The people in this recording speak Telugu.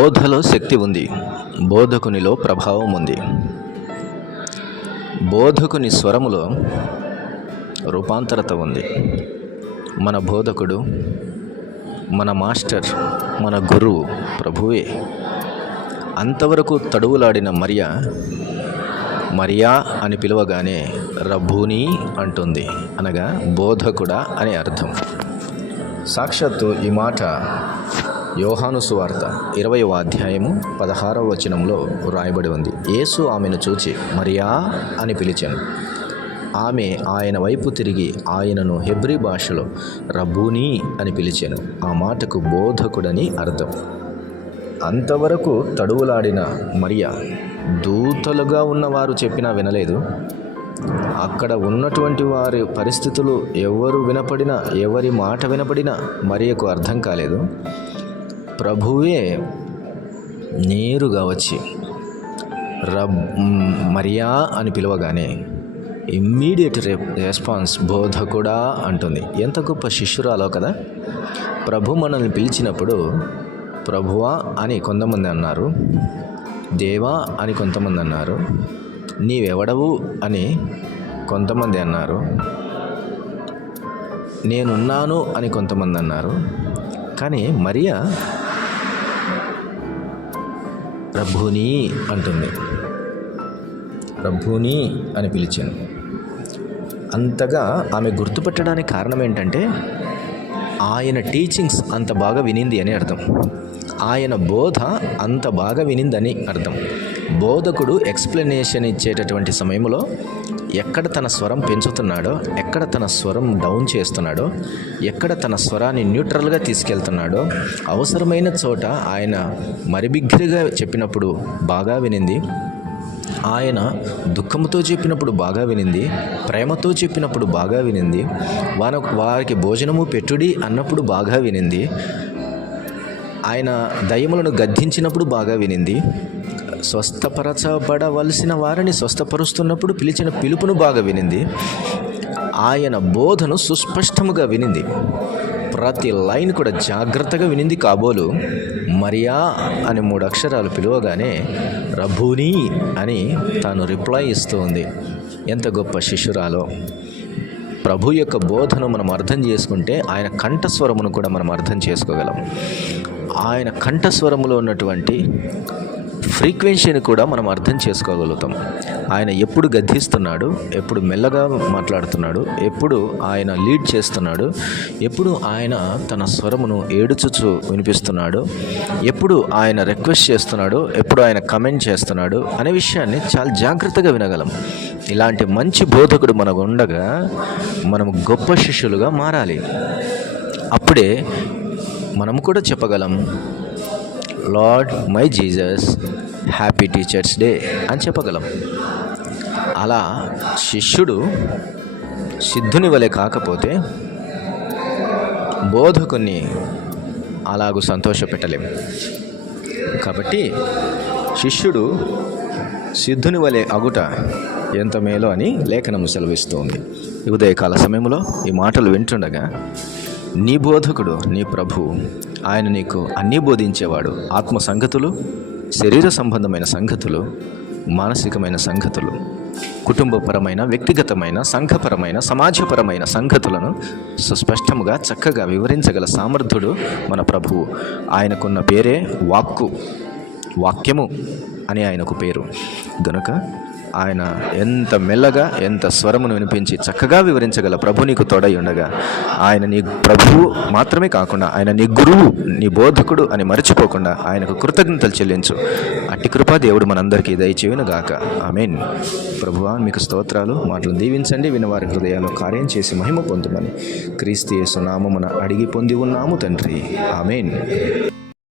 బోధలో శక్తి ఉంది, బోధకునిలో ప్రభావం ఉంది. బోధకుని స్వరములో రూపాంతరత ఉంది. మన బోధకుడు, మన మాస్టర్, మన గురువు ప్రభువే. అంతవరకు తడువులాడిన మరియా అని పిలవగానే రబ్బూని అంటుంది, అనగా బోధకుడా అని అర్థం. సాక్షాత్తు ఈ మాట యోహాను సువార్త 20వ అధ్యాయము 16వ వచనంలో వ్రాయబడి ఉంది. యేసు ఆమెను చూచి మరియా అని పిలిచాను. ఆమె ఆయన వైపు తిరిగి ఆయనను హెబ్రీ భాషలో రబ్బూని అని పిలిచాను. ఆ మాటకు బోధకుడని అర్థం. అంతవరకు తడువులాడిన మరియా దూతలుగా ఉన్నవారు చెప్పినా వినలేదు. అక్కడ ఉన్నటువంటి వారి పరిస్థితులు ఎవరి మాట వినపడినా మరియకు అర్థం కాలేదు. ప్రభువే నేరుగా వచ్చి మరియా అని పిలవగానే ఇమ్మీడియట్ రెస్పాన్స్ బోధకుడా అంటుంది. ఎంత గొప్ప శిష్యురాలో కదా. ప్రభు మనల్ని పిలిచినప్పుడు ప్రభువా అని కొంతమంది అన్నారు, దేవా అని కొంతమంది అన్నారు, నీవెవడవు అని కొంతమంది అన్నారు, నేనున్నాను అని కొంతమంది అన్నారు. కానీ మరియా రబ్బూని అంటుంది. రబ్బూని అని పిలిచాను. అంతగా ఆమె గుర్తుపెట్టడానికి కారణం ఏంటంటే ఆయన టీచింగ్స్ అంత బాగా వినింది అని అర్థం. ఆయన బోధ అంత బాగా వినిందని అర్థం. బోధకుడు ఎక్స్ప్లెనేషన్ ఇచ్చేటటువంటి సమయంలో ఎక్కడ తన స్వరం పెంచుతున్నాడో, ఎక్కడ తన స్వరం డౌన్ చేస్తున్నాడో, ఎక్కడ తన స్వరాన్ని న్యూట్రల్గా తీసుకెళ్తున్నాడో, అవసరమైన చోట ఆయన మరిబిగ్గరగా చెప్పినప్పుడు బాగా వినింది, ఆయన దుఃఖంతో చెప్పినప్పుడు బాగా వినింది, ప్రేమతో చెప్పినప్పుడు బాగా వినింది, వారికి భోజనము పెట్టుడి అన్నప్పుడు బాగా వినింది, ఆయన దయ్యములను గద్దించినప్పుడు బాగా వినింది, స్వస్థపరచబడవలసిన వారిని స్వస్థపరుస్తున్నప్పుడు పిలిచిన పిలుపును బాగా వినింది. ఆయన బోధను సుస్పష్టముగా వినింది. ప్రతి లైన్ కూడా జాగ్రత్తగా వినింది. కాబోలు మరియా అని 3 అక్షరాలు పిలువగానే రబ్బూని అని తాను రిప్లై ఇస్తూ ఉంది. ఎంత గొప్ప శిష్యురాలో. ప్రభు యొక్క బోధను మనం అర్థం చేసుకుంటే ఆయన కంఠస్వరమును కూడా మనం అర్థం చేసుకోగలం. ఆయన కంఠస్వరములో ఉన్నటువంటి ఫ్రీక్వెన్సీని కూడా మనం అర్థం చేసుకోగలుగుతాం. ఆయన ఎప్పుడు గద్దిస్తున్నాడు, ఎప్పుడు మెల్లగా మాట్లాడుతున్నాడు, ఎప్పుడు ఆయన లీడ్ చేస్తున్నాడు, ఎప్పుడు ఆయన తన స్వరమును ఏడుచుచు వినిపిస్తున్నాడు, ఎప్పుడు ఆయన రిక్వెస్ట్ చేస్తున్నాడు, ఎప్పుడు ఆయన కమెంట్ చేస్తున్నాడు అనే విషయాన్ని చాలా జాగ్రత్తగా వినగలం. ఇలాంటి మంచి బోధకుడు మనకు ఉండగా మనము గొప్ప శిష్యులుగా మారాలి. అప్పుడే మనము కూడా చెప్పగలం, lord my Jesus happy teachers day అని చెప్పగలం. అలా శిష్యుడు సిద్ధుని వలె కాకపోతే బోధకుని అలాగూ సంతోషపెట్టలేం. కాబట్టి శిష్యుడు సిద్ధుని వలె అగుట ఎంత మేలో అని లేఖనము సెలవిస్తుంది. ఈ ఉదయకాల సమయంలో ఈ మాటలు వింటుండగా నీ బోధకుడు, నీ ప్రభు, ఆయన నీకు అన్నీ బోధించేవాడు. ఆత్మ సంగతులు, శరీర సంబంధమైన సంగతులు, మానసికమైన సంగతులు, కుటుంబపరమైన, వ్యక్తిగతమైన, సంఘపరమైన, సమాజపరమైన సంగతులను సుస్పష్టముగా చక్కగా వివరించగల సామర్థ్యుడు మన ప్రభువు. ఆయనకున్న పేరే వాక్యము అని ఆయనకు పేరు. గనుక ఆయన ఎంత మెల్లగా, ఎంత స్వరమును వినిపించి చక్కగా వివరించగల ప్రభు నీకు తోడై ఉండగా, ఆయన నీ ప్రభువు మాత్రమే కాకుండా ఆయన నీ గురువు, నీ బోధకుడు అని మరచిపోకుండా ఆయనకు కృతజ్ఞతలు చెల్లించు. అట్టి కృపా దేవుడు మనందరికీ దయచేయును గాక. ఆమేన్. ప్రభువా మీకు స్తోత్రాలు. మాటలు దీవించండి. వినవారి హృదయాల్లో కార్యం చేసి మహిమ పొందుమని క్రీస్తు యేసు నామమున అడిగి పొంది ఉన్నాము తండ్రి. ఆమేన్.